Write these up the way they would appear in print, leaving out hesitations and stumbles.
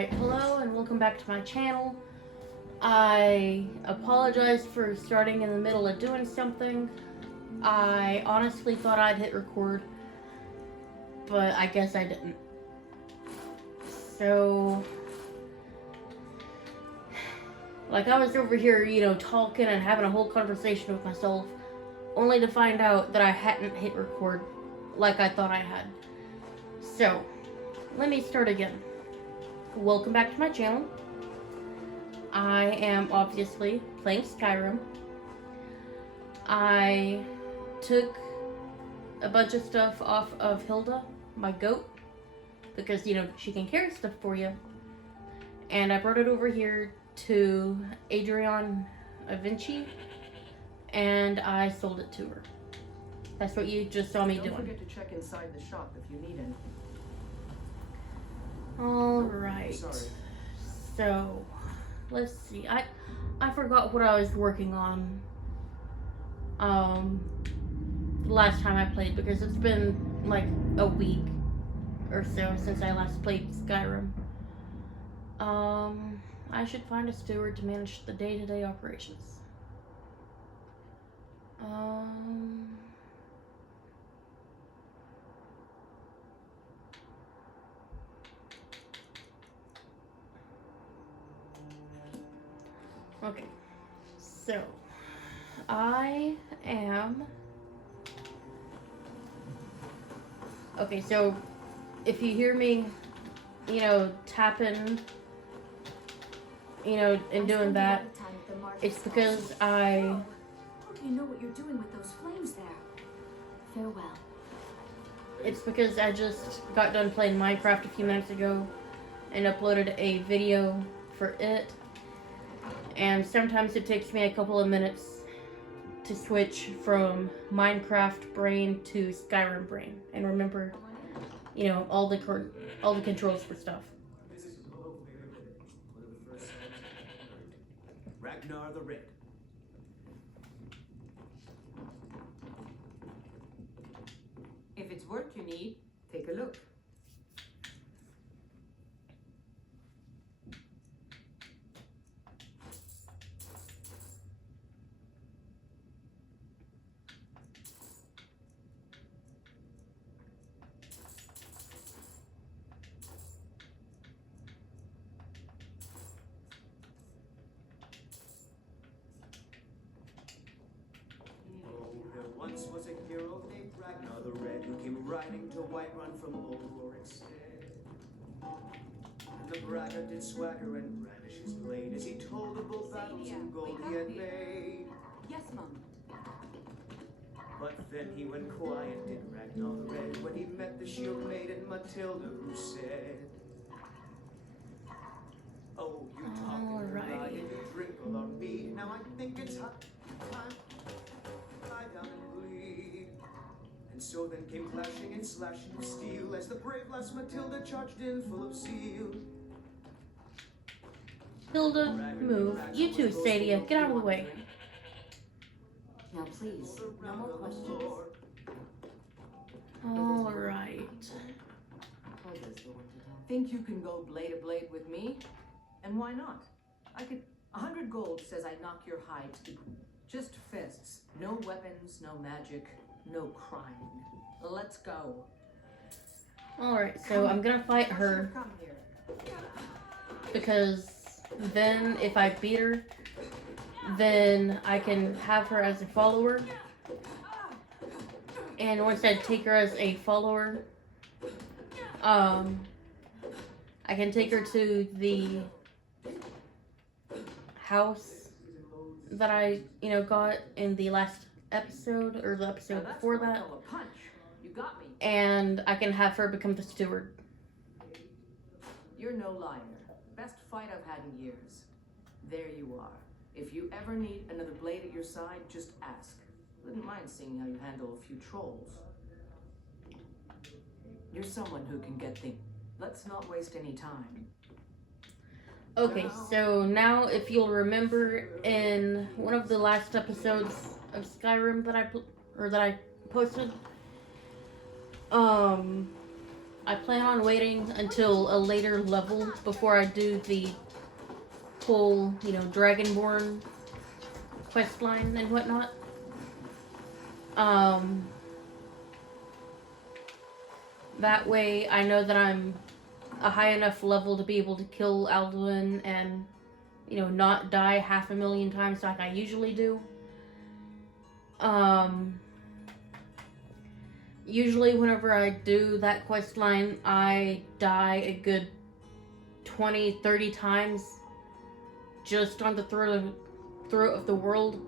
Alright, hello and welcome back to my channel. I apologize for starting in the middle of doing something. I honestly thought I'd hit record, but I guess I didn't. So, like, I was over here, talking and having a whole conversation with myself, only to find out that I hadn't hit record like I thought I had. So, let me start again. Welcome back to my channel. I am obviously playing Skyrim. I took a bunch of stuff off of Hilda, my goat, because, she can carry stuff for you. And I brought it over here to Adrian Avinci, and I sold it to her. That's what you just saw me doing. Don't forget to check inside the shop if you need anything. Alright. So, let's see. I forgot what I was working on last time I played, because it's been like a week or so since I last played Skyrim. I should find a steward to manage the day-to-day operations. Okay, so I am... Okay, so if you hear me, tapping, and doing that, it's because I... Hope you know what you're doing with those flames there. Farewell. It's because I just got done playing Minecraft a few minutes ago and uploaded a video for it. And sometimes it takes me a couple of minutes to switch from Minecraft brain to Skyrim brain and remember, all the controls for stuff. Ragnar the Red. If it's work you need, take a look. Once was a hero named Ragnar the Red, who came riding to Whiterun from old Rorik's Head. And the braggart did swagger and brandish his blade as he told of both battles and gold he had made. Yes, Mom. But then he went quiet, did Ragnar the Red, when he met the shield maiden Matilda, who said, "Oh, you talk and you lie and you drink all our mead. Now I think it's time lie down and bleed." And so then came clashing and slashing of steel as the brave lass Matilda charged in full of zeal. Hilda, move. You too, Stadia. Get out of the way. Now, please, no more questions. Alright. Think you can go blade to blade with me? And why not? 100 gold says I knock your hide to just fists. No weapons, no magic, no crying. Let's go. Alright, so I'm gonna fight her, Come here. because then if I beat her, then I can have her as a follower. And once I take her as a follower, I can take her to the house that I, got in the last episode, or the episode before that. A punch. You got me. And I can have her become the steward. You're no liar. Best fight I've had in years. There you are. If you ever need another blade at your side, just ask. Wouldn't mind seeing how you handle a few trolls. You're someone who can get things. Let's not waste any time. Okay, so now if you'll remember, in one of the last episodes of Skyrim that I posted, I plan on waiting until a later level before I do the whole, you know, Dragonborn questline and whatnot. That way I know that I'm a high enough level to be able to kill Alduin and, you know, not die 500,000 times like I usually do. Usually whenever I do that quest line, I die a good 20, 30 times just on the throat of the world.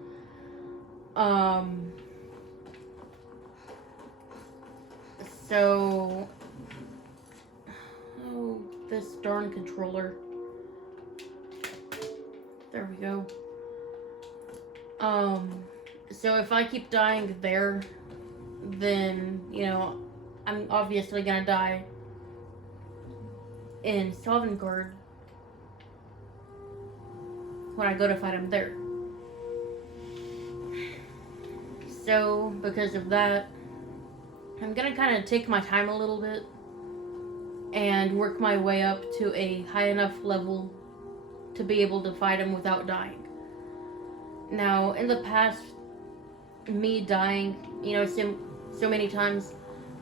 So, oh, this darn controller. There we go. So if I keep dying there, then, you know, I'm obviously gonna die in Sovngarde when I go to fight him there. So, because of that, I'm gonna kind of take my time a little bit and work my way up to a high enough level to be able to fight him without dying. Now, in the past, me dying, you know, so many times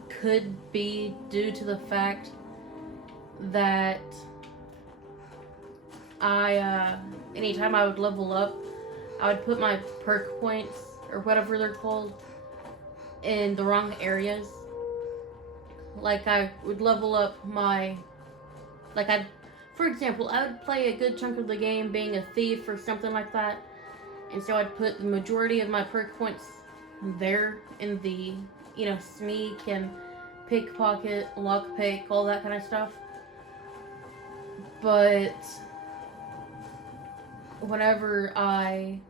could be due to the fact that anytime I would level up, I would put my perk points, or whatever they're called, in the wrong areas. Like, I would level up my, for example, I would play a good chunk of the game being a thief or something like that, and so I'd put the majority of my perk points there in the, you know, sneak and pickpocket, lockpick, all that kind of stuff. But whenever I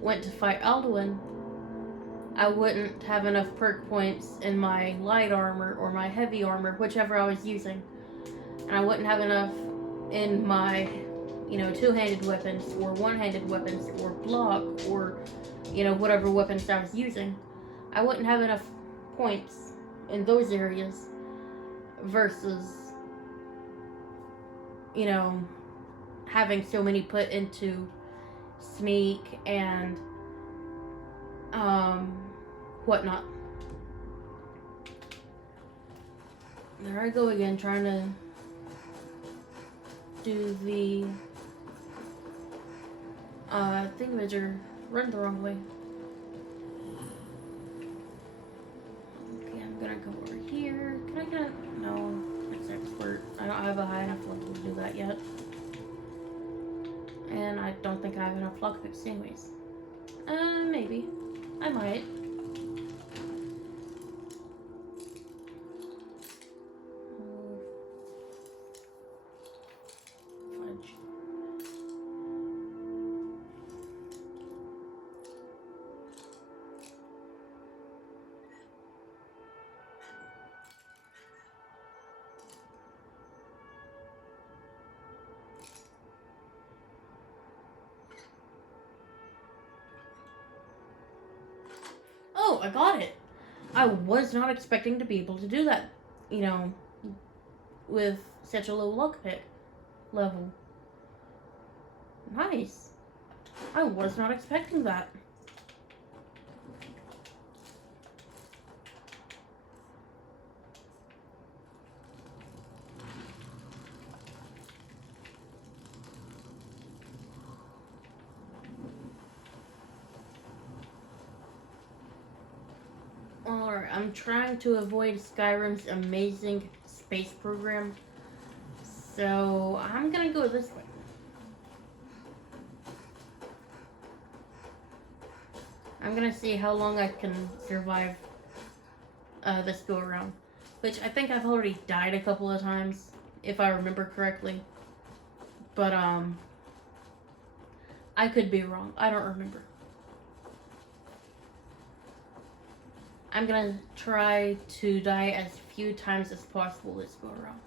went to fight Alduin, I wouldn't have enough perk points in my light armor or my heavy armor, whichever I was using. And I wouldn't have enough in my, you know, two-handed weapons or one-handed weapons or block or, you know, whatever weapons I was using. I wouldn't have enough points in those areas versus, you know, having so many put into sneak and whatnot. There I go again, trying to do the thingamajig, run the wrong way. Okay, I'm gonna go over here. Can I get a, no, it's expert. I don't have a high enough level to do that yet. And I don't think I have enough lockpicks anyways. Maybe. I might. Fudge. Oh, I got it. I was not expecting to be able to do that, you know, with such a low lockpick level. Nice. I was not expecting that. Alright, I'm trying to avoid Skyrim's amazing space program, so I'm gonna go this way. I'm gonna see how long I can survive this go around, which I think I've already died a couple of times, if I remember correctly, but I could be wrong. I don't remember. I'm gonna try to die as few times as possible this go around.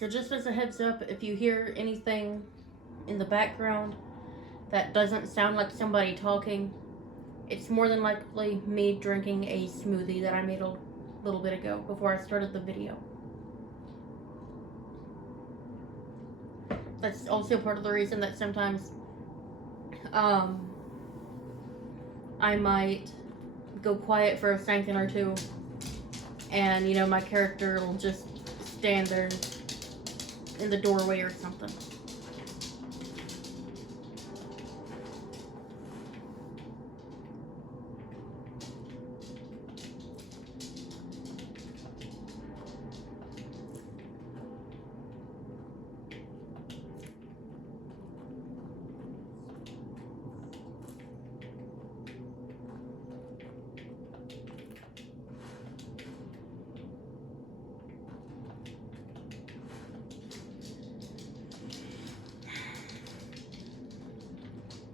So just as a heads up, if you hear anything in the background that doesn't sound like somebody talking, it's more than likely me drinking a smoothie that I made a little bit ago before I started the video. That's also part of the reason that sometimes I might go quiet for a second or two, and you know, my character will just stand there in the doorway or something.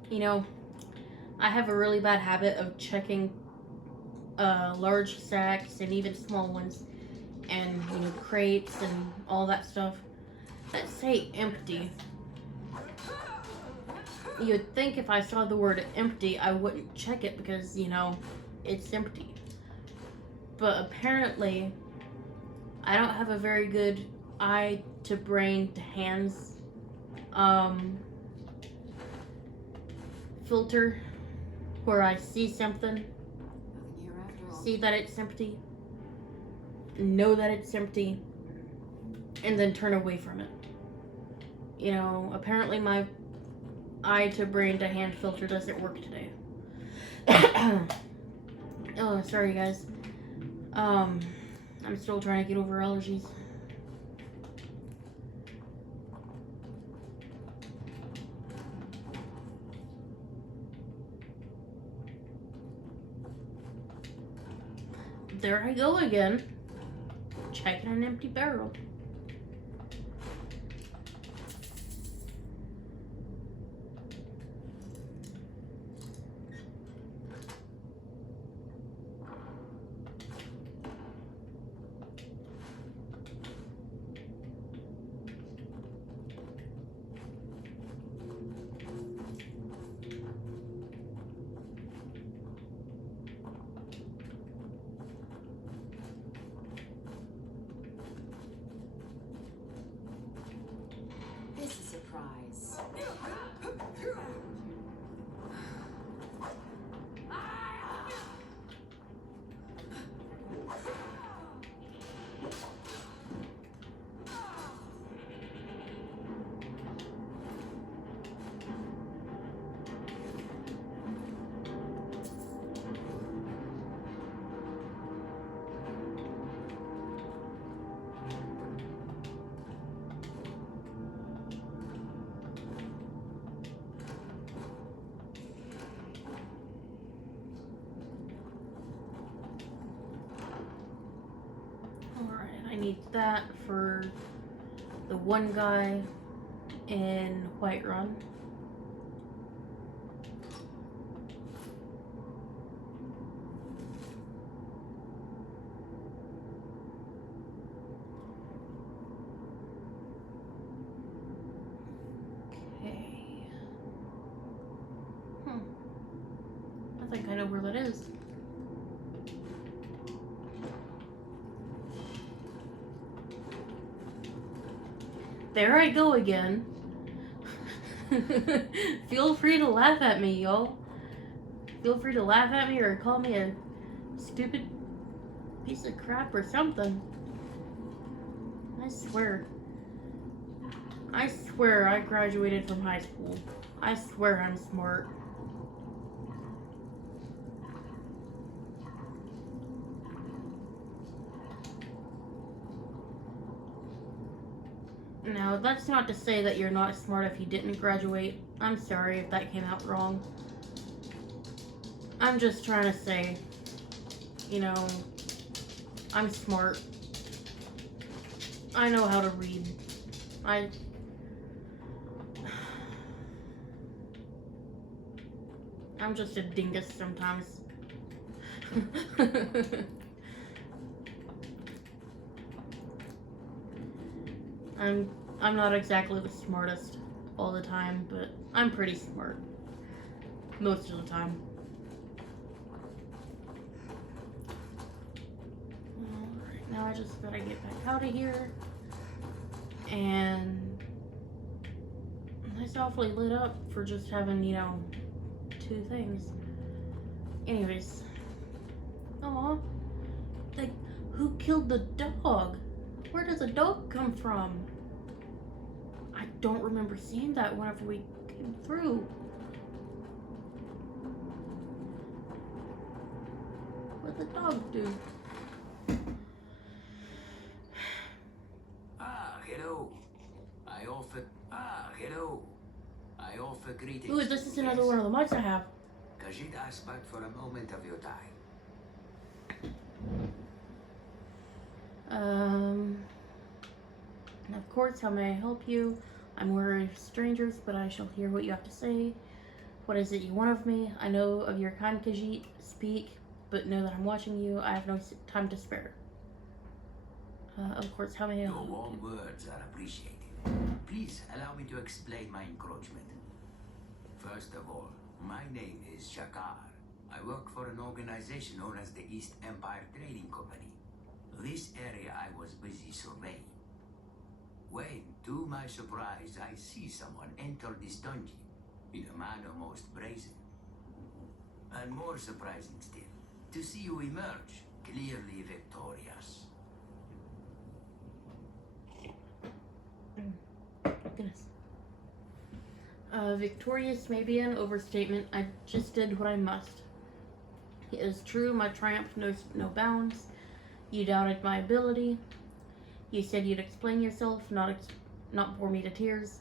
You know, I have a really bad habit of checking large sacks and even small ones, and you know, crates and all that stuff that say empty. You'd think if I saw the word empty, I wouldn't check it because, you know, it's empty. But apparently, I don't have a very good eye to brain to hands filter where I see something, see that it's empty, know that it's empty, and then turn away from it. You know, apparently my eye to brain to hand filter doesn't work today. Oh, sorry guys. I'm still trying to get over allergies. There I go again, checking an empty barrel. I need that for the one guy in Whiterun. Okay. I think I know where that is. There I go again. Feel free to laugh at me, y'all. Feel free to laugh at me or call me a stupid piece of crap or something. I swear I graduated from high school. I swear I'm smart. Now, that's not to say that you're not smart if you didn't graduate. I'm sorry if that came out wrong. I'm just trying to say, you know, I'm smart. I know how to read. I'm just a dingus sometimes. I'm not exactly the smartest all the time, but I'm pretty smart most of the time. Alright, now I just gotta get back out of here. And it's awfully lit up for just having, you know, 2 things. Anyways. Aw. Like, who killed the dog? Where does a dog come from? I don't remember seeing that whenever we came through. What'd the dog do? Hello. Hello. I offer greetings. Ooh, this is another one of the mugs I have. Khajiit asks back for a moment of your time. And of course, how may I help you? I'm wary of strangers, but I shall hear what you have to say. What is it you want of me? I know of your kind, Khajiit. Speak, but know that I'm watching you. I have no time to spare. Of course, how may I help Your you? warm words are appreciated. Please allow me to explain my encroachment. First of all, my name is Shakar. I work for an organization known as the East Empire Trading Company. This area I was busy surveying. When, to my surprise, I see someone enter this dungeon in a manner most brazen. And more surprising still, to see you emerge, clearly victorious. Goodness. Victorious may be an overstatement. I just did what I must. It is true, my triumph knows no bounds. You doubted my ability. You said you'd explain yourself, not bore me to tears.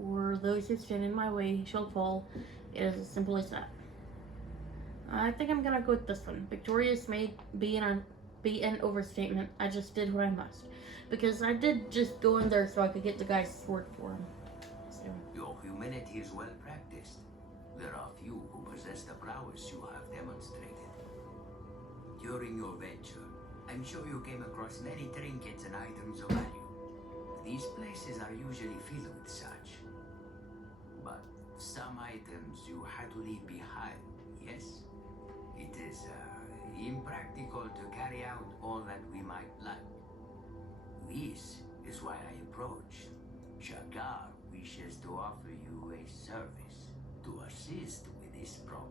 Or those who stand in my way shall fall. It is as simple as that. I think I'm gonna go with this one. Victorious may be an overstatement. I just did what I must. Because I did just go in there so I could get the guy's sword for him. So. Your humility is well practiced. There are few who possess the prowess you have demonstrated. During your venture, I'm sure you came across many trinkets and items of value. These places are usually filled with such. But some items you had to leave behind, yes? It is impractical to carry out all that we might like. This is why I approached. Shakar wishes to offer you a service to assist with this problem.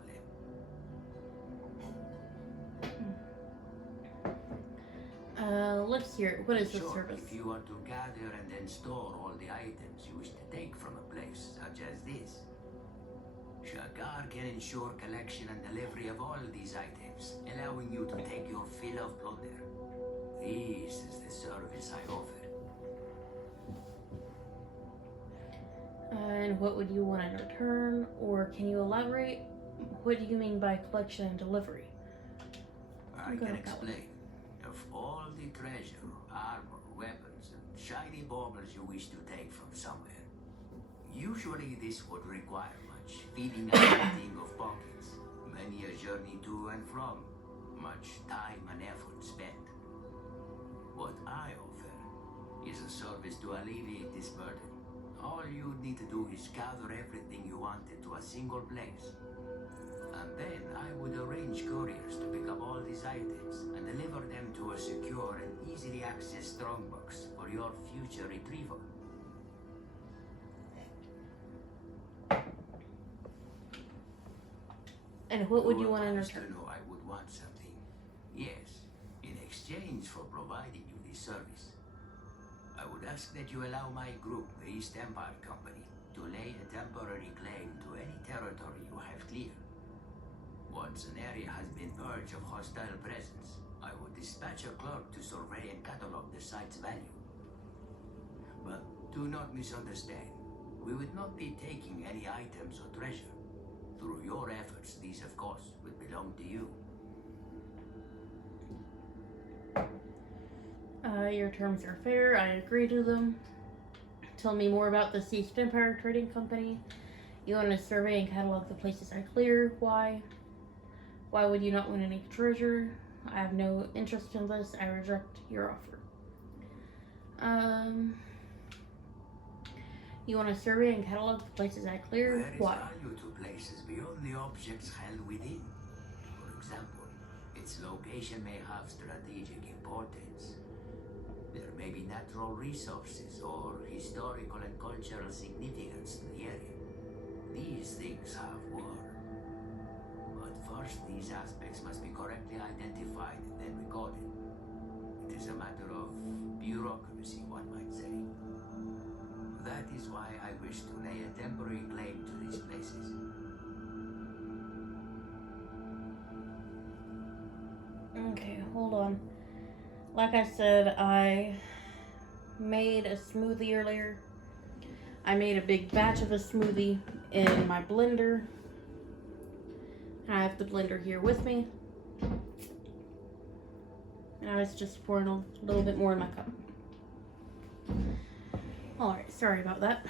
Let's hear it. What is the Sure, service? if you want to gather and then store all the items you wish to take from a place such as this, Shakar can ensure collection and delivery of all these items, allowing you to take your fill of plunder. This is the service I offer. And what would you want in return? Or can you elaborate? What do you mean by collection and delivery? I can explain. Of all the treasure, armor, weapons, and shiny baubles you wish to take from somewhere, usually this would require much feeding and emptying of pockets, many a journey to and from, much time and effort spent. What I offer is a service to alleviate this burden. All you need to do is gather everything you wanted to a single place. And then I would arrange couriers to pick up all these items and deliver them to a secure and easily accessed strongbox for your future retrieval. And what would you want in were to return? know I would want something. Yes, in exchange for providing you this service. I would ask that you allow my group, the East Empire Company, to lay a temporary claim to any territory you have cleared. Once an area has been purged of hostile presence, I would dispatch a clerk to survey and catalog the site's value. But do not misunderstand. We would not be taking any items or treasure. Through your efforts, these of course would belong to you. Your terms are fair. I agree to them. Tell me more about the East Empire Trading Company. You want to survey and catalog the places I clear. Why? Why would you not want any treasure? I have no interest in this. I reject your offer. You want to survey and catalog the places I cleared? There is Why? value to places beyond the objects held within. For example, its location may have strategic importance. There may be natural resources or historical and cultural significance to the area. These things have worth. But first, these aspects must be correctly identified and then recorded. It is a matter of bureaucracy, one might say. That is why I wish to lay a temporary claim to these places. Okay, hold on. Like I said, I made a smoothie earlier. I made a big batch of a smoothie in my blender. I have the blender here with me. And I was just pouring a little bit more in my cup. Alright, sorry about that.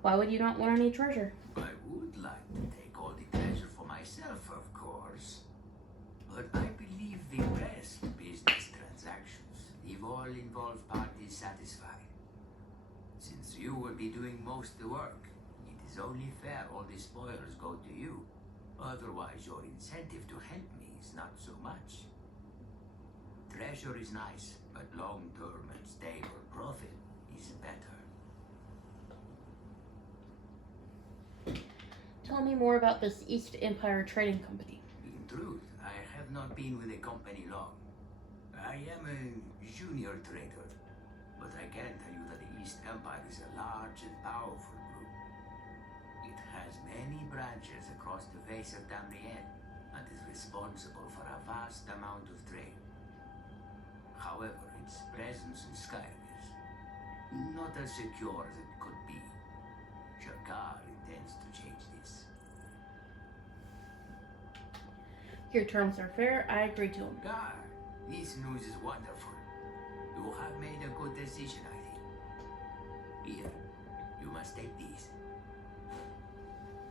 Why would you not want any treasure? I would like to take all the treasure for myself, of course. But I believe the best business transactions leave all involved parties satisfied. Since you will be doing most of the work, it is only fair all the spoils go to you. Otherwise, your incentive to help me is not so much. Treasure is nice, but long-term and stable profit is better. Tell me more about this East Empire Trading Company. In truth, I have not been with the company long. I am a junior trader, but I can tell you that the East Empire is a large and powerful group. It has many branches across the face of Amren and is responsible for a vast amount of trade. However, its presence in Skyrim is not as secure as it could be. Shakar intends to change this. Your terms are fair. I agree to them. Ah, this news is wonderful. You have made a good decision, I think. Here, you must take these.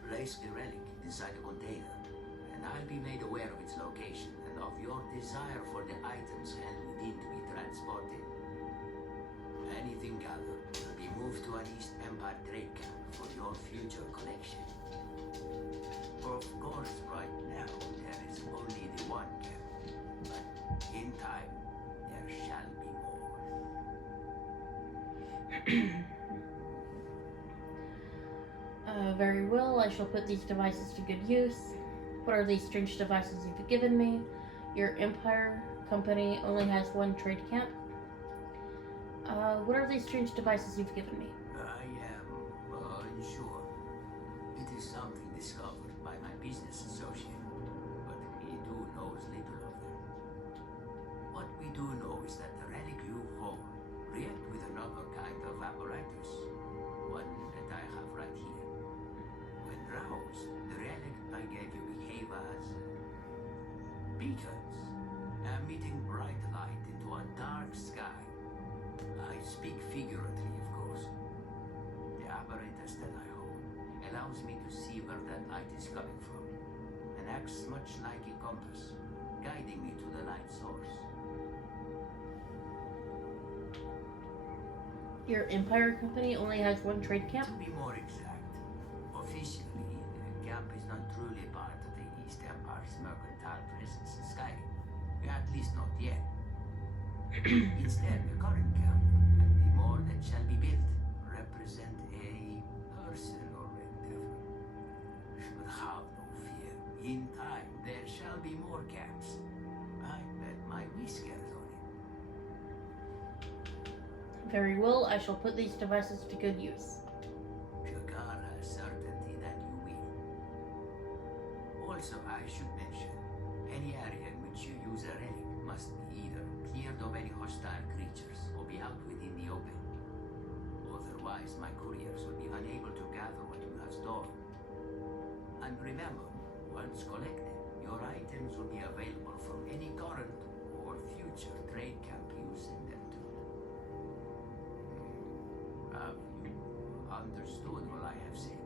Place the relic inside the container, and I'll be made aware of its location and of your desire for the items held within to be transported. Anything gathered will be moved to an East Empire trade camp for your future collection. Of course, right now, there is only the one camp, but in time, there shall be more. Very well. I shall put these devices to good use. What are these strange devices you've given me? Your Empire company only has one trade camp. What are these strange devices you've given me? I am unsure. It is something discovered by my business associate, but he too knows little of them. What we do know is that the relic you hold react with another kind of apparatus, one that I have right here. When roused, the relic I gave you behave as beacons, emitting bright light into a dark sky. I speak figuratively, of course. The apparatus that I hold allows me to see where that light is coming from, and acts much like a compass, guiding me to the light source. Your Empire company only has one trade camp? To be more exact, officially, the camp is not truly part of the East Empire's mercantile presence in Skyrim. At least not yet. Instead, the current camp, and the more that shall be built, represent a person or endeavor. But have no fear. In time, there shall be more camps. I bet my whiskers on it. Very well. I shall put these devices to good use. Shakar has certainty that you will. Also, I should mention, any area in which you use a relic must be either cleared of any hostile creatures or be out within the open. Otherwise, my couriers will be unable to gather what you have stored. And remember, once collected, your items will be available from any current or future trade camp you send them to. Have you understood what I have said?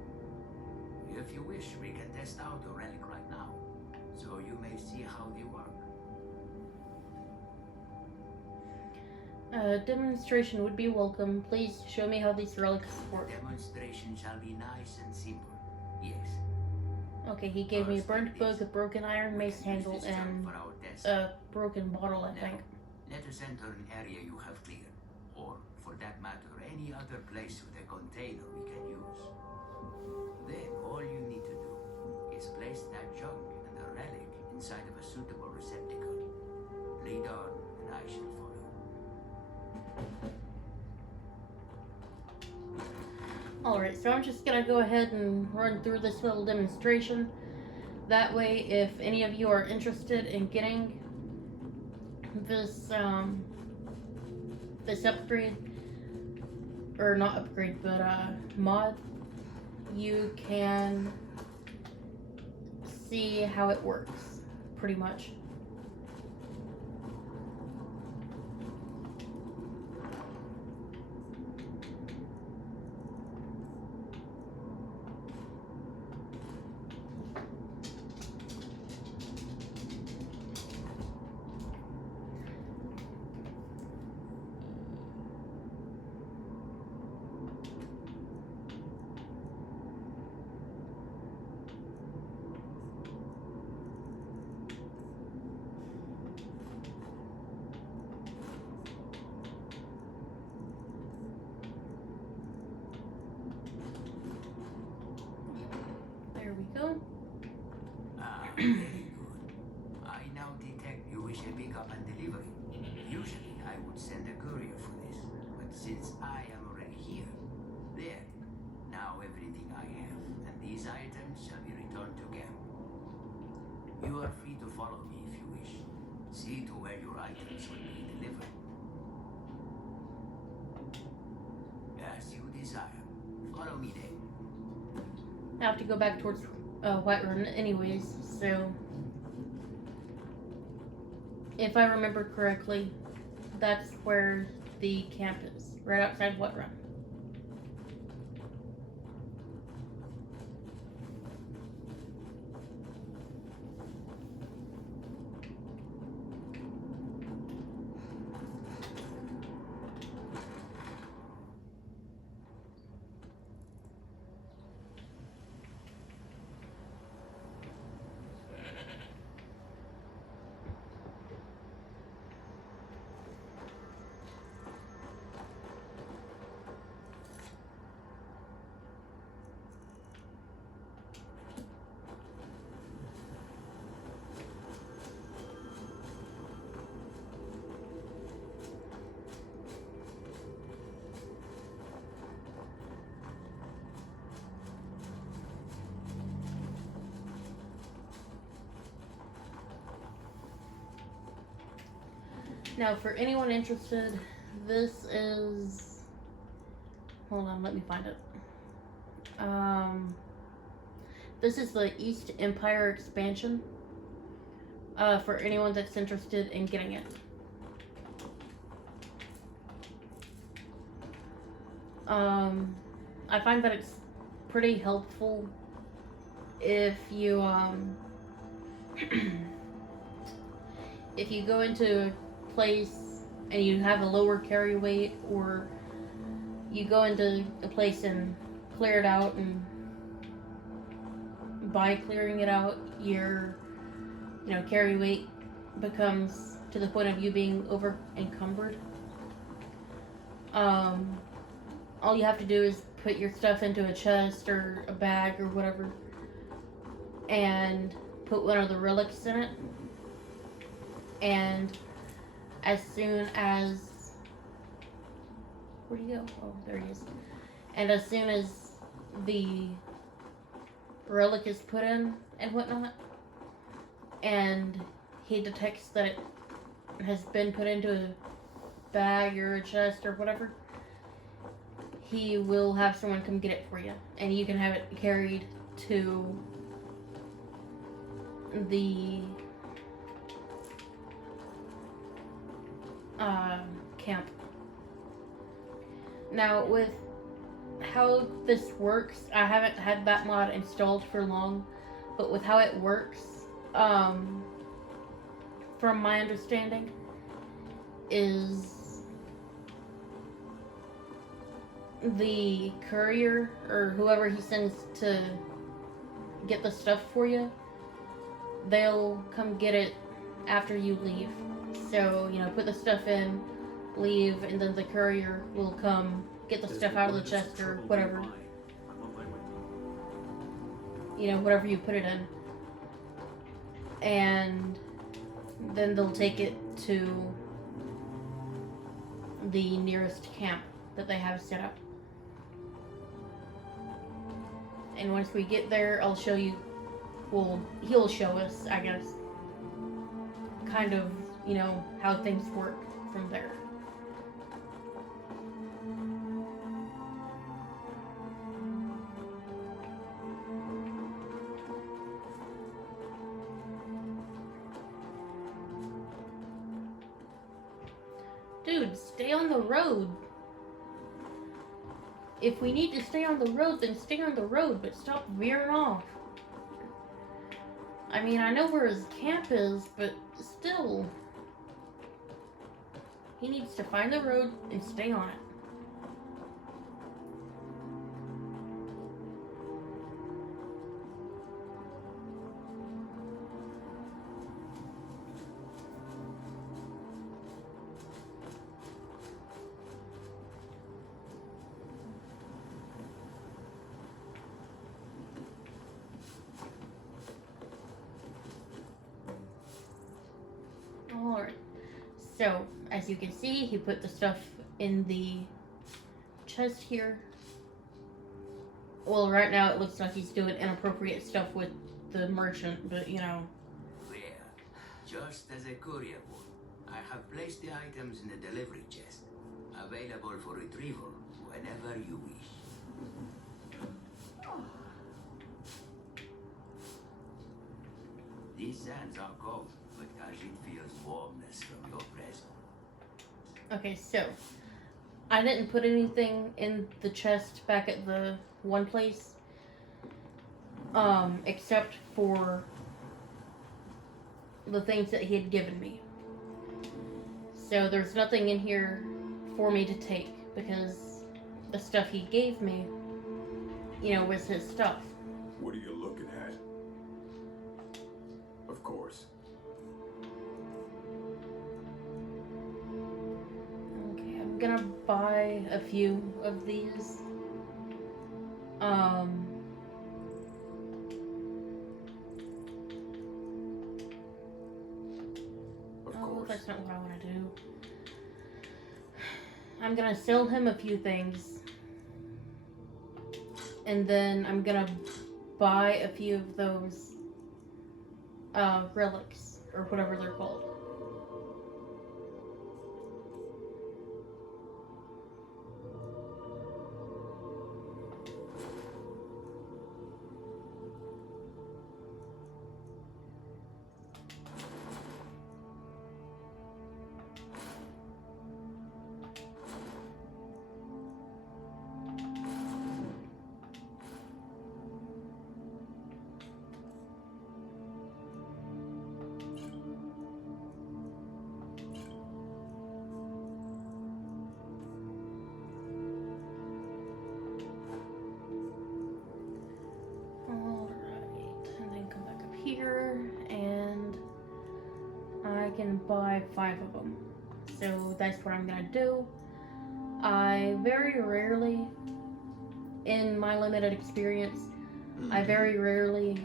If you wish, we can test out the relic right now, so you may see how they work. A demonstration would be welcome. Please show me how these relics work. Demonstration shall be nice and simple. Yes. Okay, he gave me a burnt book, a broken iron mace handle, and a broken bottle, I think. Let us enter an area you have cleared, or, for that matter, any other place with a container we can use. Then all you need to do is place that junk and the relic inside of a suitable receptacle. Lead on, and I shall follow. Alright, so I'm just gonna go ahead and run through this little demonstration. That way, if any of you are interested in getting this, this upgrade, or not upgrade, but, mod, you can see how it works, pretty much. There we go. Very good. I now detect you wish a pickup and delivery. Usually I would send a courier for this, but since I am already here, there. Now everything I have, and these items shall be returned to camp. You are free to follow me if you wish. See to where your items will be delivered. As you desire. Follow me then. I have to go back towards Whiterun anyways, so if I remember correctly, that's where the camp is, right outside Whiterun. Now, for anyone interested, this is... Hold on, let me find it. This is the East Empire expansion. For anyone that's interested in getting it. I find that it's pretty helpful if you, if you go into a place and you have a lower carry weight, or you go into a place and clear it out, and by clearing it out, your, carry weight becomes to the point of you being over encumbered. All you have to do is put your stuff into a chest or a bag or whatever, and put one of the relics in it, and as soon as... Where'd he go? Oh, there he is. And as soon as the relic is put in and whatnot, and he detects that it has been put into a bag or a chest or whatever, he will have someone come get it for you, and you can have it carried to the camp. Now, with how this works, I haven't had that mod installed for long, but with how it works, from my understanding, is the courier or whoever he sends to get the stuff for you, they'll come get it after you leave. So, you know, put the stuff in, leave, and then the courier will come get the stuff out of the chest or whatever. You know, whatever you put it in. And then they'll take it to the nearest camp that they have set up. And once we get there, I'll show you, well, he'll show us, I guess, kind of, you know, how things work from there. Dude, stay on the road. If we need to stay on the road, then stay on the road, but stop veering off. I mean, I know where his camp is, but still. He needs to find the road and stay on it. Alright, so as you can see, he put the stuff in the chest here. Well, right now it looks like he's doing inappropriate stuff with the merchant, but you know. There, just as a courier would. I have placed the items in the delivery chest, available for retrieval whenever you wish. These sands are cold, but Khajiit feels warmness from your presence. Okay, so I didn't put anything in the chest back at the one place, except for the things that he had given me. So there's nothing in here for me to take because the stuff he gave me, you know, was his stuff. What are you looking at? Of course. Okay, I'm gonna buy a few of these. Of Oh, course. that's not what I want to do. I'm gonna sell him a few things. And then I'm gonna buy a few of those relics, or whatever they're called. Here, and I can buy 5 of them. So that's what I'm gonna do. I very rarely, in my limited experience, I very rarely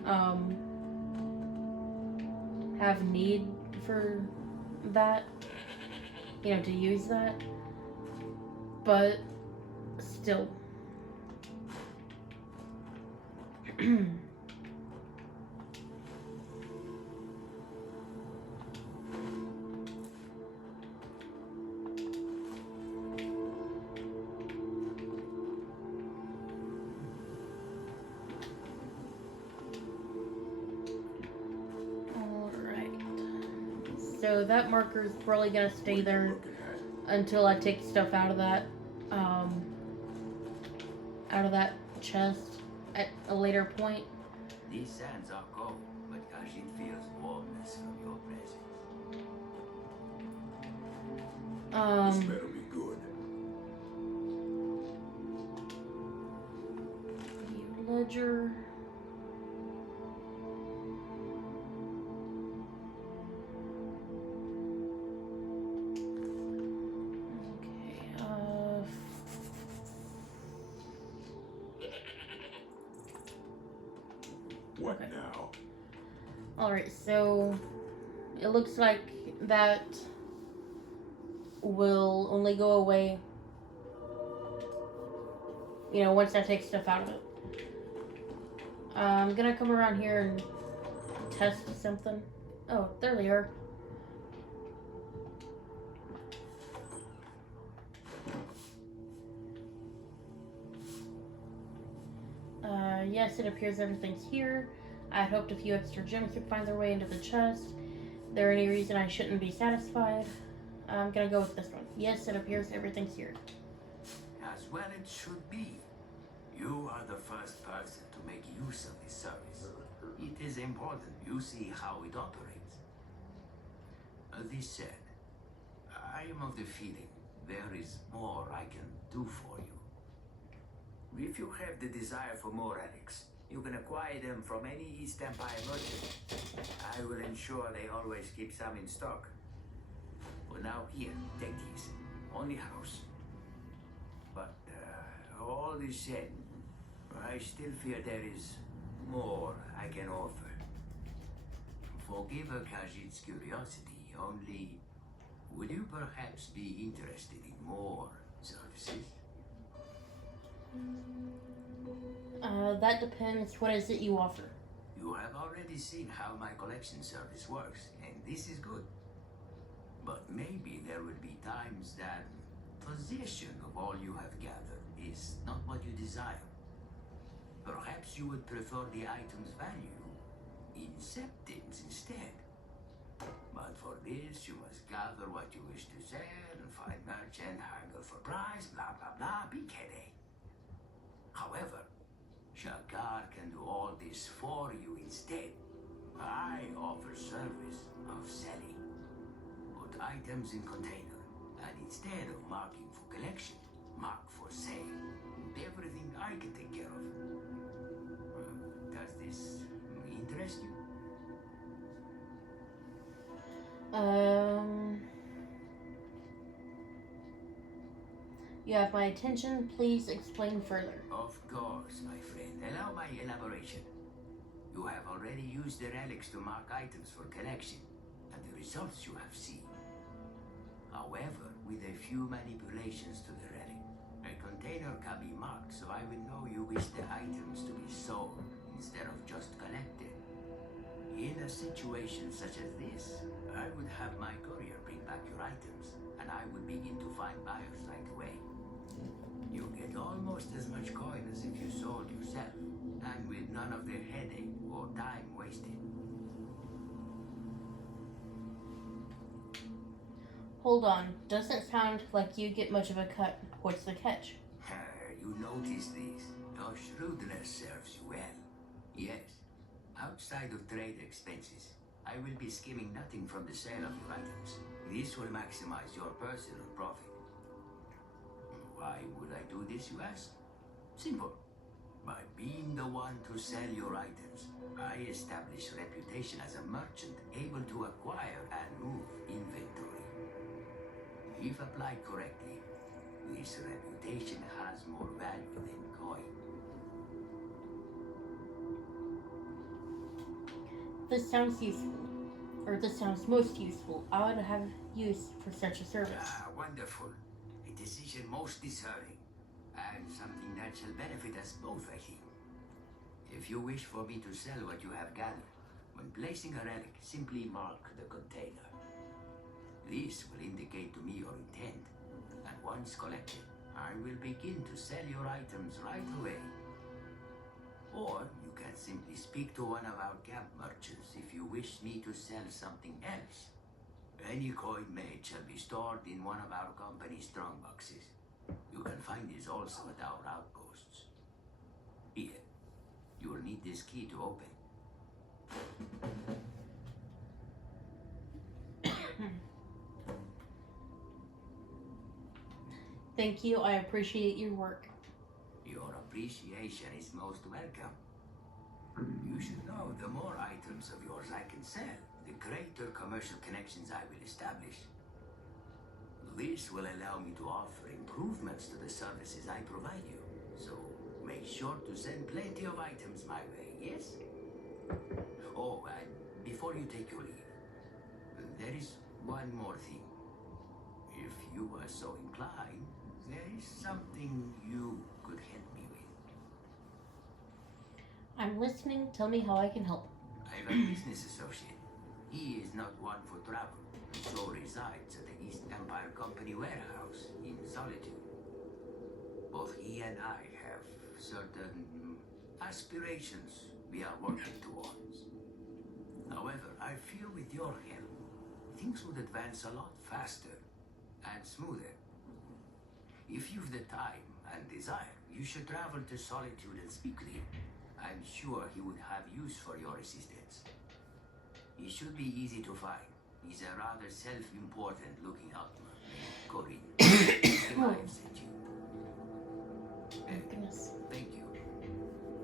have need for that, you know, to use that, but still. So that marker is probably gonna stay there until I take stuff out of that chest at a later point. These sands are cold, but Khajiit feels warmness from your presence. This better be good. villager. What now? Alright, so it looks like that will only go away, you know, once I take stuff out of it. I'm gonna come around here and test something. Oh, there they are. Yes, it appears everything's here. I had hoped a few extra gems would find their way into the chest. Is there any reason I shouldn't be satisfied? I'm gonna go with this one. Yes, it appears everything's here. As well it should be. You are the first person to make use of this service. It is important you see how it operates. This said, I am of the feeling there is more I can do for you. If you have the desire for more relics, you can acquire them from any East Empire merchant. I will ensure they always keep some in stock. For now, here, take these. On the house. But, all this said, I still fear there is more I can offer. Forgive Khajiit's curiosity, only would you perhaps be interested in more services? That depends. What is it you offer? You have already seen how my collection service works, and this is good. But maybe there will be times that possession of all you have gathered is not what you desire. Perhaps you would prefer the item's value in septins instead. But for this, you must gather what you wish to sell and find merchant, haggle for price, blah blah blah, big headache. However, Shakar can do all this for you instead. I offer service of selling. Put items in container, and instead of marking for collection, mark for sale. Everything I can take care of. Does this interest you? You have my attention. Please explain further. Of course, my friend. Allow my elaboration. You have already used the relics to mark items for collection, and the results you have seen. However, with a few manipulations to the relic, a container can be marked so I will know you wish the items to be sold instead of just collected. In a situation such as this, I would have my courier bring back your items, and I would begin to find buyers right away. You get almost as much coin as if you sold yourself, and with none of the headache or time wasted. Hold on. Doesn't sound like you get much of a cut. What's the catch? You notice this. Your shrewdness serves you well. Yes. Outside of trade expenses, I will be skimming nothing from the sale of your items. This will maximize your personal profit. Why would I do this, you ask? Simple. By being the one to sell your items, I establish reputation as a merchant able to acquire and move inventory. If applied correctly, this reputation has more value than coin. This sounds useful. Or this sounds most useful. I would have use for such a service. Ah, wonderful. A decision most discerning, and something that shall benefit us both, I think. If you wish for me to sell what you have gathered, when placing a relic, simply mark the container. This will indicate to me your intent, and once collected, I will begin to sell your items right away. Or you can simply speak to one of our camp merchants if you wish me to sell something else. Any coin made shall be stored in one of our company's strong boxes. You can find these also at our outposts. Here, you will need this key to open. Thank you. I appreciate your work. You're a appreciation is most welcome. You should know the more items of yours I can sell, the greater commercial connections I will establish. This will allow me to offer improvements to the services I provide you. So make sure to send plenty of items my way, yes? Oh, and before you take your leave, there is one more thing. If you are so inclined, there is something you could help me with. I'm listening. Tell me how I can help. I have a business associate. He is not one for travel, so resides at the East Empire Company warehouse in Solitude. Both he and I have certain aspirations we are working towards. However, I feel with your help, things would advance a lot faster and smoother. If you've the time and desire, you should travel to Solitude and speak with him. I'm sure he would have use for your assistance. He should be easy to find. He's a rather self-important looking outlaw named Corinne. I've sent you. Oh, goodness. Thank you.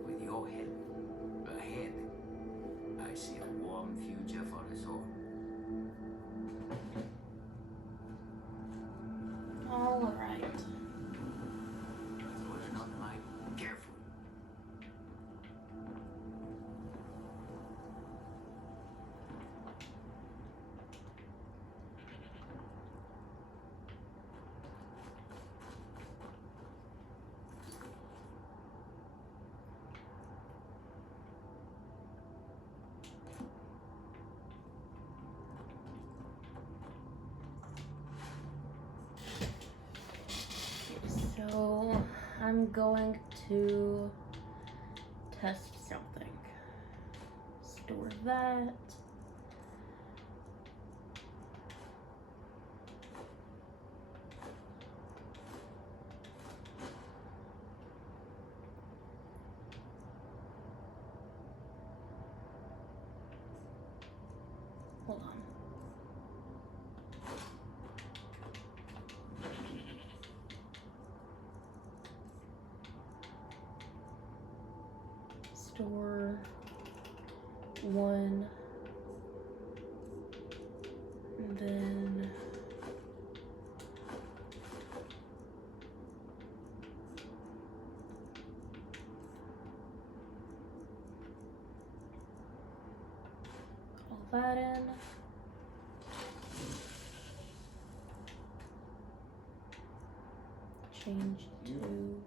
With your help ahead, I see a warm future for us all. All right. Was not my careful. So I'm going to test something. Store that. Hold on. Store one, and then all that in. Change to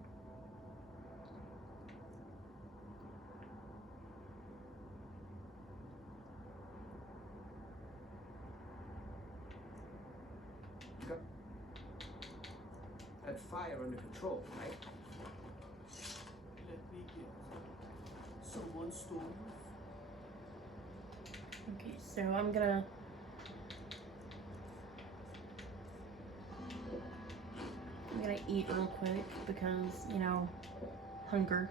That fire under control, right? Let me guess. Someone stole you? okay, so I'm gonna eat real quick because, you know, hunger.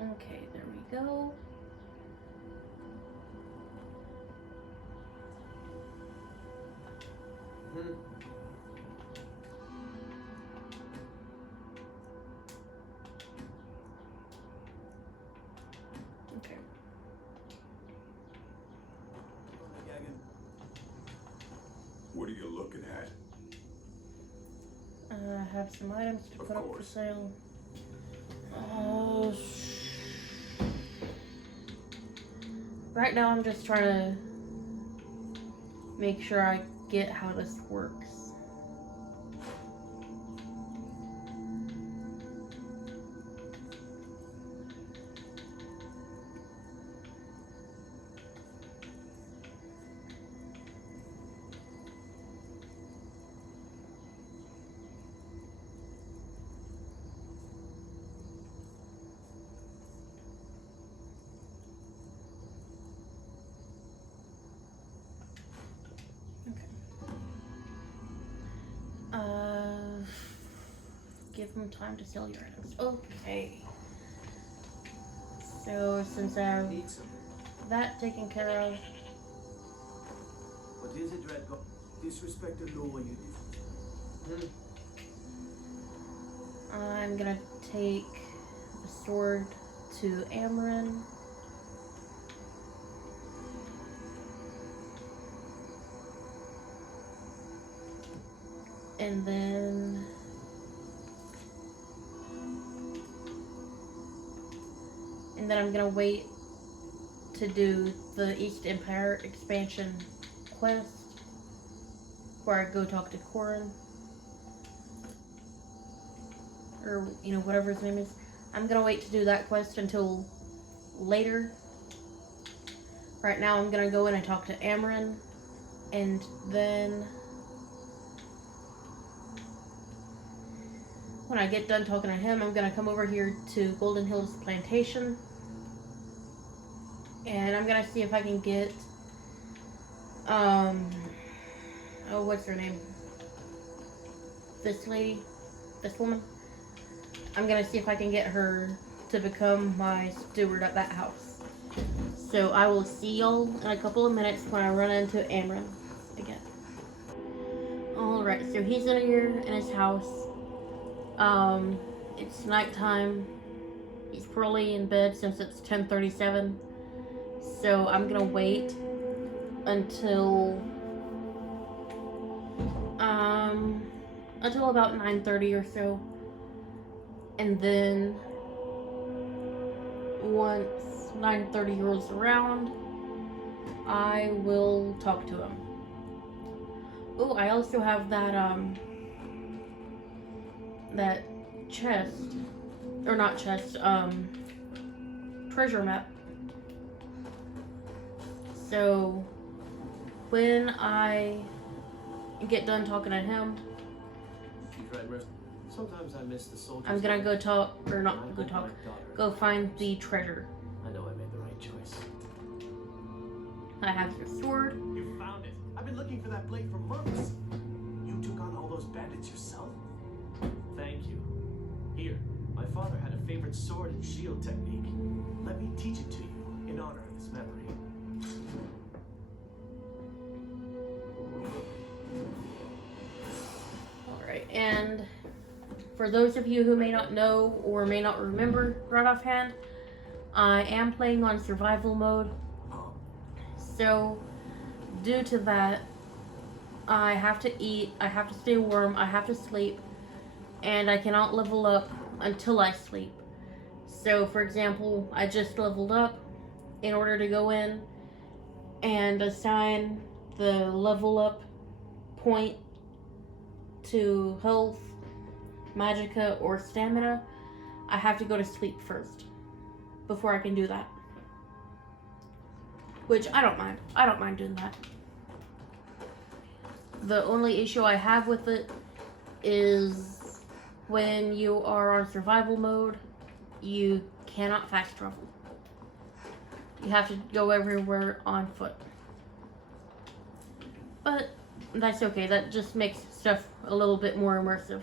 Okay, there we go. Okay. What are you looking at? I have some items to Of put up for course. sale. Right now I'm just trying to make sure I get how this works. Give them time to sell your items. Okay. So since I have Need some. that taken care of, What is it, Red God? Disrespect the law when you I'm gonna take the sword to Amren. And then I'm gonna wait to do the East Empire expansion quest where I go talk to Corin. Or, you know, whatever his name is. I'm gonna wait to do that quest until later. Right now I'm gonna go in and talk to Amren. And then when I get done talking to him, I'm gonna come over here to Goldenhills Plantation. And I'm gonna see if I can get, oh, what's her name? This lady? This woman? I'm gonna see if I can get her to become my steward at that house. So I will see y'all in a couple of minutes when I run into Amren again. Alright, so he's in here in his house. It's nighttime. He's probably in bed since it's 10:37. So I'm gonna wait until about 9:30 or so. And then once 9:30 rolls around, I will talk to him. Oh, I also have that that chest, or not chest, treasure map. So when I get done talking to him, Sometimes I miss the soldiers. I'm gonna go talk, or not go talk, go find the treasure. I know I made the right choice. I have your sword. You found it. I've been looking for that blade for months. You took on all those bandits yourself? Thank you. Here, my father had a favorite sword and shield technique. Let me teach it to you in honor of his memory. Alright, and for those of you who may not know or may not remember right offhand, I am playing on survival mode. So, due to that, I have to eat, I have to stay warm, I have to sleep, and I cannot level up until I sleep. So, for example, I just leveled up in order to go in and assign the level up point to health, magicka, or stamina. I have to go to sleep first before I can do that. Which I don't mind. I don't mind doing that. The only issue I have with it is when you are on survival mode, you cannot fast travel. You have to go everywhere on foot. But that's okay. That just makes stuff a little bit more immersive.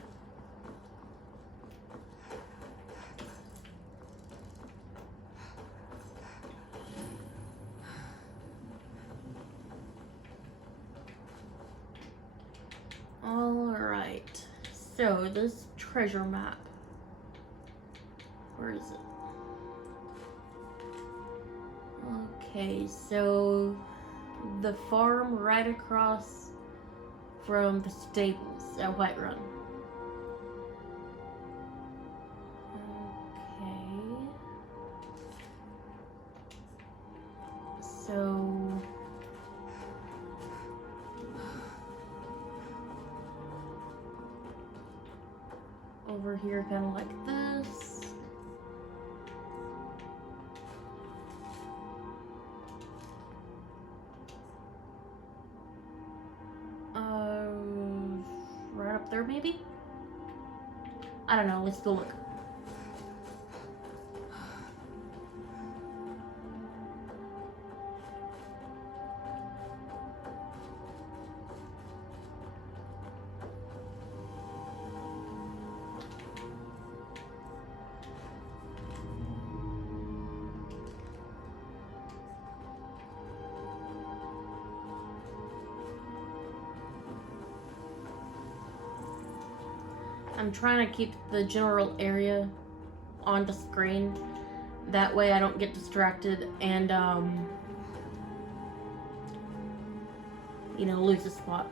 Alright, so this treasure map, where is it? Okay, so the farm right across from the stables at Whiterun. Okay, so over here, kind of like this. Right up there, maybe? I don't know, let's go look. I'm trying to keep the general area on the screen. That way I don't get distracted and, you know, lose a spot.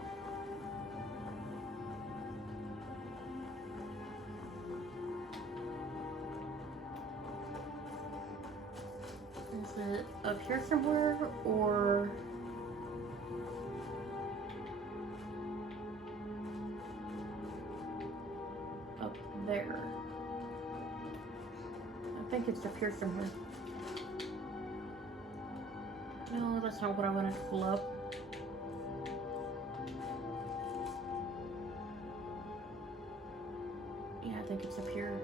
Is it up here somewhere, or... up there? I think it's up here somewhere. No, that's not what I wanted to pull up. Yeah, I think it's up here.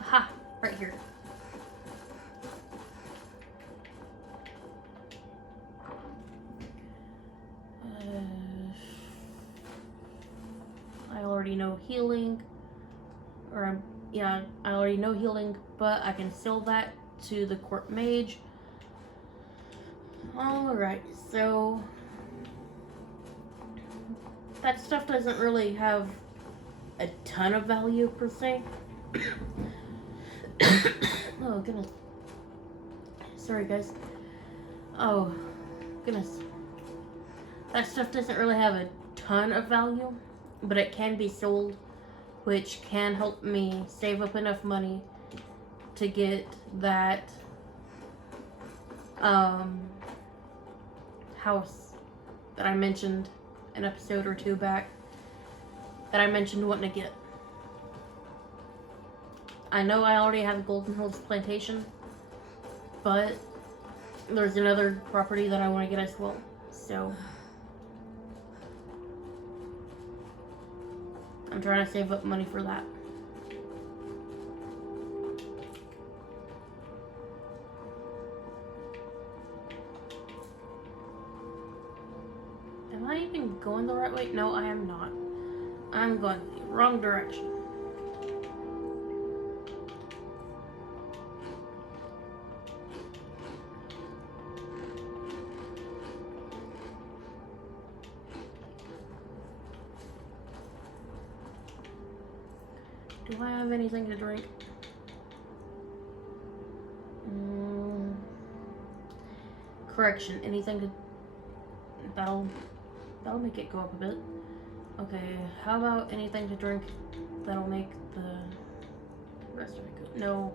Aha! Right here. I already know healing, or yeah, I already know healing, but I can sell that to the court mage. Alright, so that stuff doesn't really have a ton of value per se. Oh goodness. Sorry guys. Oh goodness. That stuff doesn't really have a ton of value, but it can be sold, which can help me save up enough money to get that house that I mentioned an episode or two back, that I mentioned wanting to get. I know I already have Goldenhills Plantation, but there's another property that I want to get as well, so I'm trying to save up money for that. Am I even going the right way? No, I am not. I'm going the wrong direction. Do I have anything to drink? Correction, anything to... That'll make it go up a bit. Okay, how about anything to drink that'll make the rest of it go... No,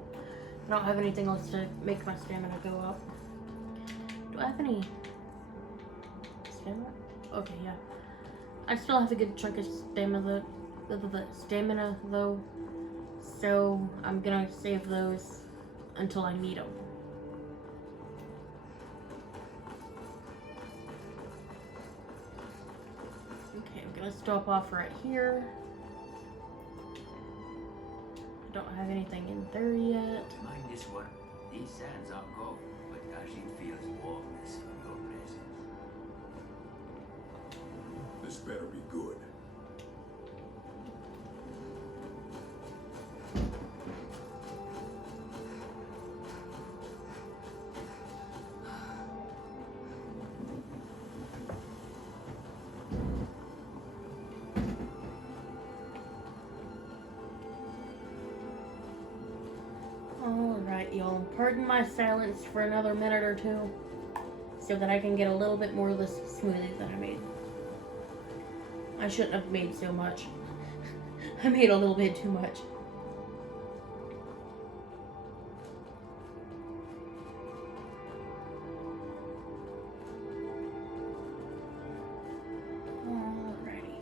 I don't have anything else to make my stamina go up. Do I have any stamina? Okay, yeah. I still have a good chunk of stamina, stamina though, so I'm gonna save those until I need them. Okay, I'm gonna stop off right here. I don't have anything in there yet. Mind this one. These sands are cold, but Kashin feels warmness from your presence. This better be good. Alright, y'all. Pardon my silence for another minute or two, so that I can get a little bit more of this smoothie that I made. I shouldn't have made so much. I made a little bit too much. Alrighty.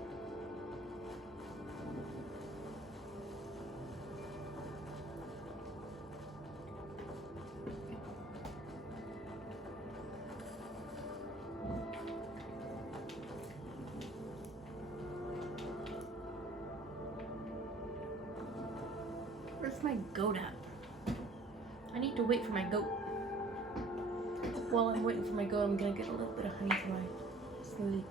Where's my goat at? I need to wait for my goat. While I'm waiting for my goat, I'm gonna get a little bit of honey for my smoothie.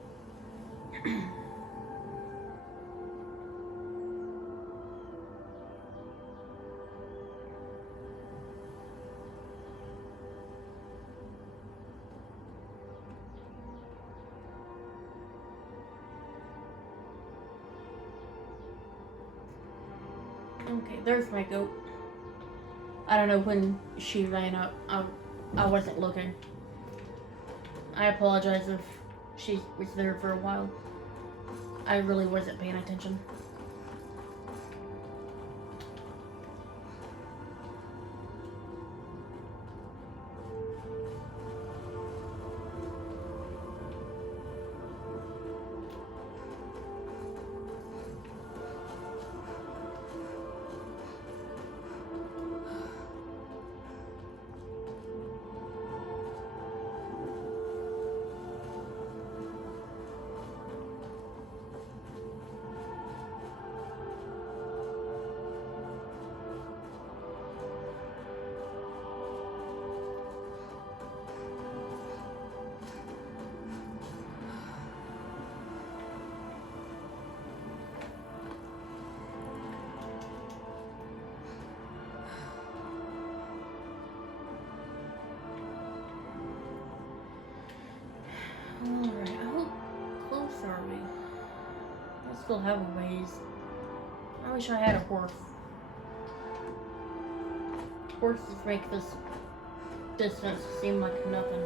Okay, there's my goat. I don't know when she ran up. I wasn't looking. I apologize if she was there for a while. I really wasn't paying attention. Alright, how close are we? I still have a ways. I wish I had a horse. Horses make this distance seem like nothing.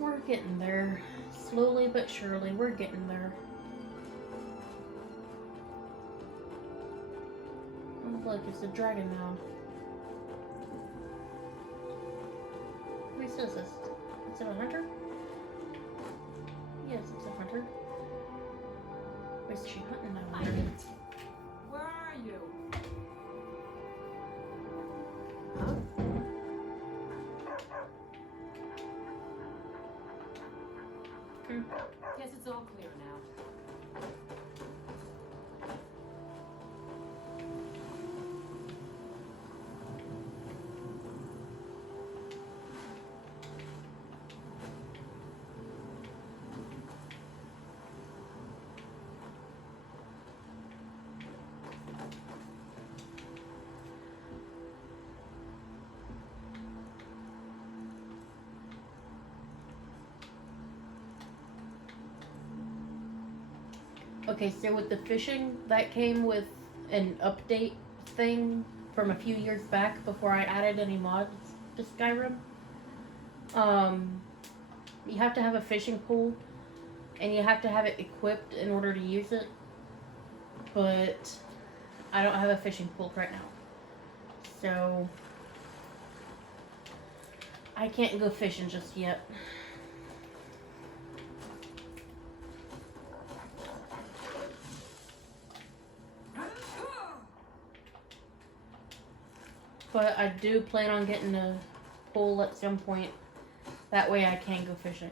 We're getting there. Slowly but surely, we're getting there. Oh, look, it's a dragon now. Who says this? Is it a hunter? Yes, it's a hunter. Where's she hunting now? Where are you? Guess it's all clear now. Okay, so with the fishing, that came with an update thing from a few years back before I added any mods to Skyrim. You have to have a fishing pole, and you have to have it equipped in order to use it. But I don't have a fishing pole right now. So I can't go fishing just yet. But I do plan on getting a pole at some point. That way I can go fishing.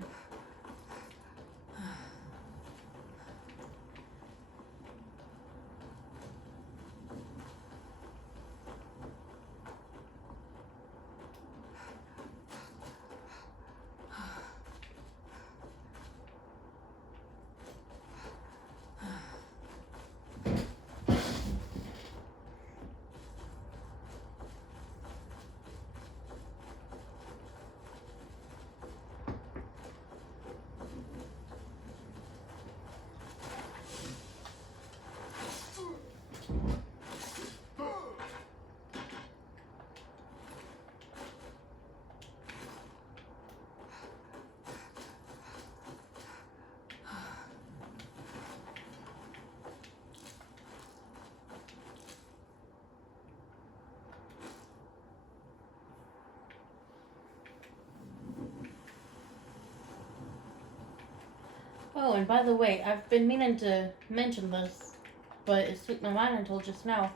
Oh, and by the way, I've been meaning to mention this, but it slipped my mind until just now.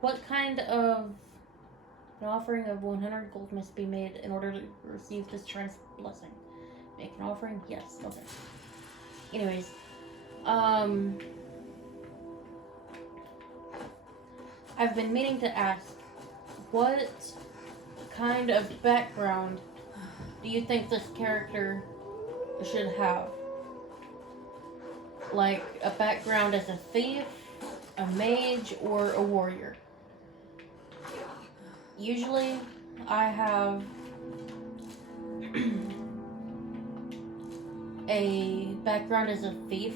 What kind of an offering of 100 gold must be made in order to receive this trans blessing? Make an offering? Yes. Okay. Anyways, I've been meaning to ask, what kind of background do you think this character should have? Like a background as a thief, a mage, or a warrior? Usually, I have a background as a thief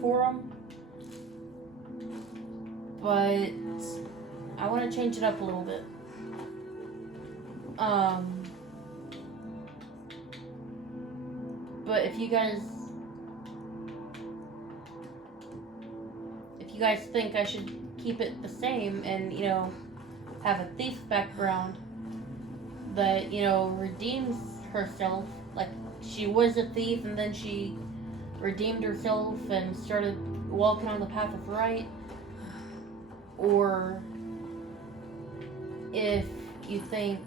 for them, but I want to change it up a little bit. But if you guys think I should keep it the same and, you know, have a thief background that, you know, redeems herself, like she was a thief and then she redeemed herself and started walking on the path of right, or if you think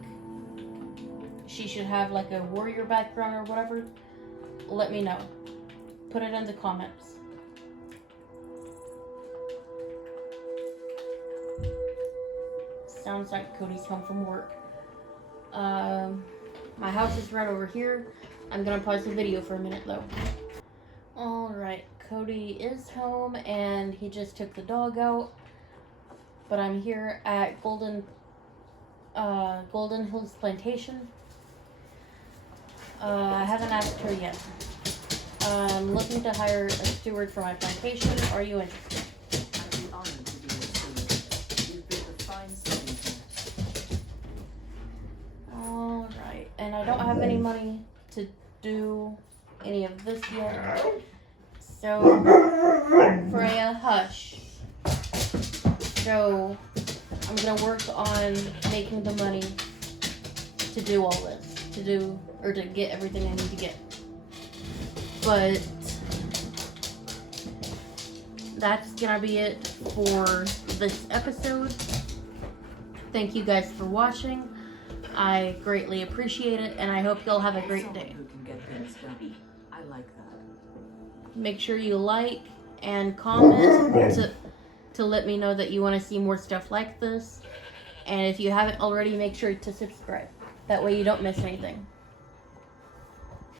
she should have like a warrior background or whatever, let me know. Put it in the comments. Sounds like Cody's home from work. My house is right over here. I'm gonna pause the video for a minute though. Alright, Cody is home and he just took the dog out. But I'm here at Goldenhills Plantation. I haven't asked her yet. I'm looking to hire a steward for my plantation. Are you interested? I'd be honored to be your steward. You've built a fine city here. Alright, and I don't have any money to do any of this yet. So, Freya, hush. So, I'm gonna work on making the money to do all this. To get everything I need to get. But that's gonna be it for this episode. Thank you guys for watching. I greatly appreciate it, and I hope you'll have a great day. Who can get things done. I like that. Make sure you like and comment to let me know that you want to see more stuff like this. And if you haven't already, make sure to subscribe. That way you don't miss anything.